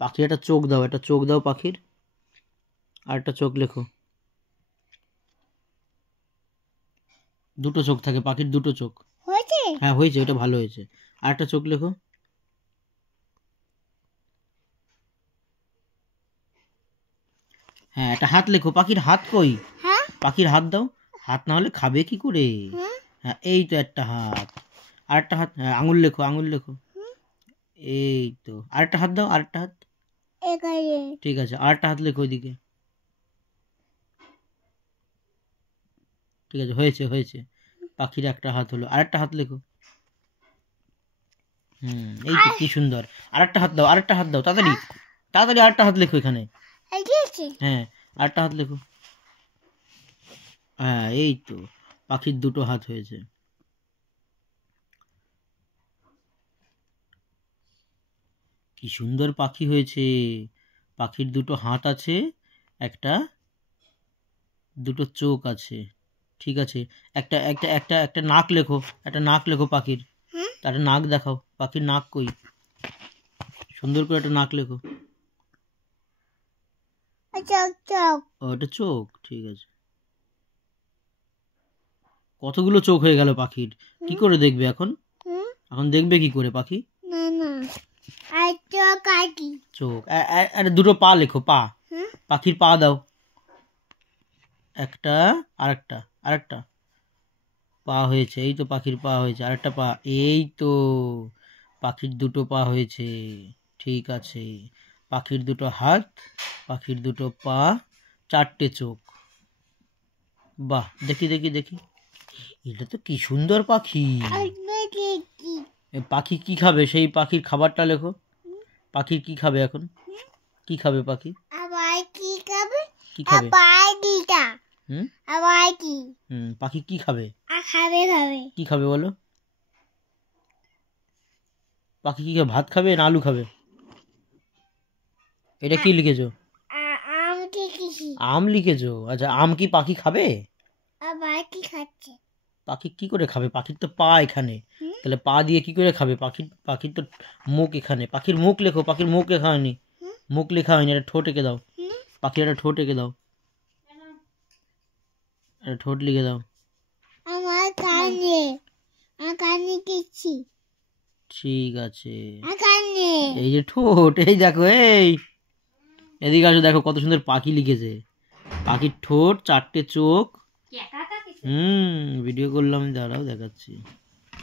পাখির একটা চোখ দাও, একটা চোখ দাও পাখির, আর একটা চোখ লেখো। দুটো চোখ থাকে পাখির, দুটো চোখ। হয়েছে? হ্যাঁ হয়েছে, ওটা ভালো হয়েছে। আর একটা চোখ লেখো। হ্যাঁ, একটা হাত লেখো। পাখির হাত কই? হ্যাঁ পাখির হাত দাও। হাত না হলে খাবে কি করে? হ্যাঁ, এই তো একটা হাত। আর একটা হাত, হ্যাঁ, আঙুল লেখো, আঙুল লেখো। এই তো, আরেকটা হাত দাও, আরেকটা হাত। এখানে ঠিক আছে, আরেকটা হাত লেখো ওইদিকে। ঠিক আছে, হয়েছে হয়েছে। পাখির একটা হাত হলো, আরেকটা হাত লেখো। এই তো, কি সুন্দর। আরেকটা হাত দাও, আরেকটা হাত দাও, তাড়াতাড়ি তাড়াতাড়ি আরেকটা হাত লেখো এখানে। হ্যাঁ, আরেকটা হাত লেখো। হ্যাঁ, এই তো, পাখির দুটো হাত হয়েছে। কি সুন্দর পাখি হয়েছে। পাখির দুটো হাত আছে, একটা, দুটো চোখ আছে। ঠিক আছে, একটা একটা একটা একটা নাক লেখো, একটা নাক লেখো পাখির। একটা নাক দেখাও, পাখির নাক কই? সুন্দর করে একটা নাক লেখো। ও, এটা চোখ, ঠিক আছে। কতগুলো চোখ হয়ে গেল পাখির, কি করে দেখবে এখন? এখন দেখবে কি করে পাখি? চোখ, আরে দুটো পা লেখো, পা। পাখির পা দাও, একটা, আরেকটা, আরেকটা পা হয়েছে। এই তো পাখির পা হয়েছে, আরেকটা পা। এই তো, পাখির দুটো পা হয়েছে। ঠিক আছে, পাখির দুটো হাত, পাখির দুটো পা, চারটে চোখ। বাহ, দেখি দেখি দেখি, এটা তো কি সুন্দর পাখি। পাখি কি খাবে? সেই পাখির খাবারটা লেখো। পাখির কি খাবে এখন? কি খাবে পাখি? কি খাবে? পাখি কি খাবে? কি খাবে বলো? পাখি কি খাবে? ভাত খাবে না আলু খাবে? এটা কি লিখেছো? আম লিখেছো? আচ্ছা, আম কি পাখি খাবে? পাখি কি করে খাবে? পাখির তো পা এখানে, তাহলে পা দিয়ে কি করে খাবে? পাখির তো মুখ এখানে। পাখির মুখ লেখো। পাখির মুখ লেখা হয়নি, মুখ লেখা হয়নি। একটা ঠোঁট এঁকে দাও। পাখির একটা ঠোঁট এঁকে দাও, একটা ঠোঁট লিখে দাও। ঠিক আছে, এই যে ঠোঁট, এই দেখো, এই এদিকে আসো, দেখো কত সুন্দর পাখি লিখেছে। পাখির ঠোঁট, চারটে চোখ। ভিডিও করলাম, দাঁড়াও দেখাচ্ছি।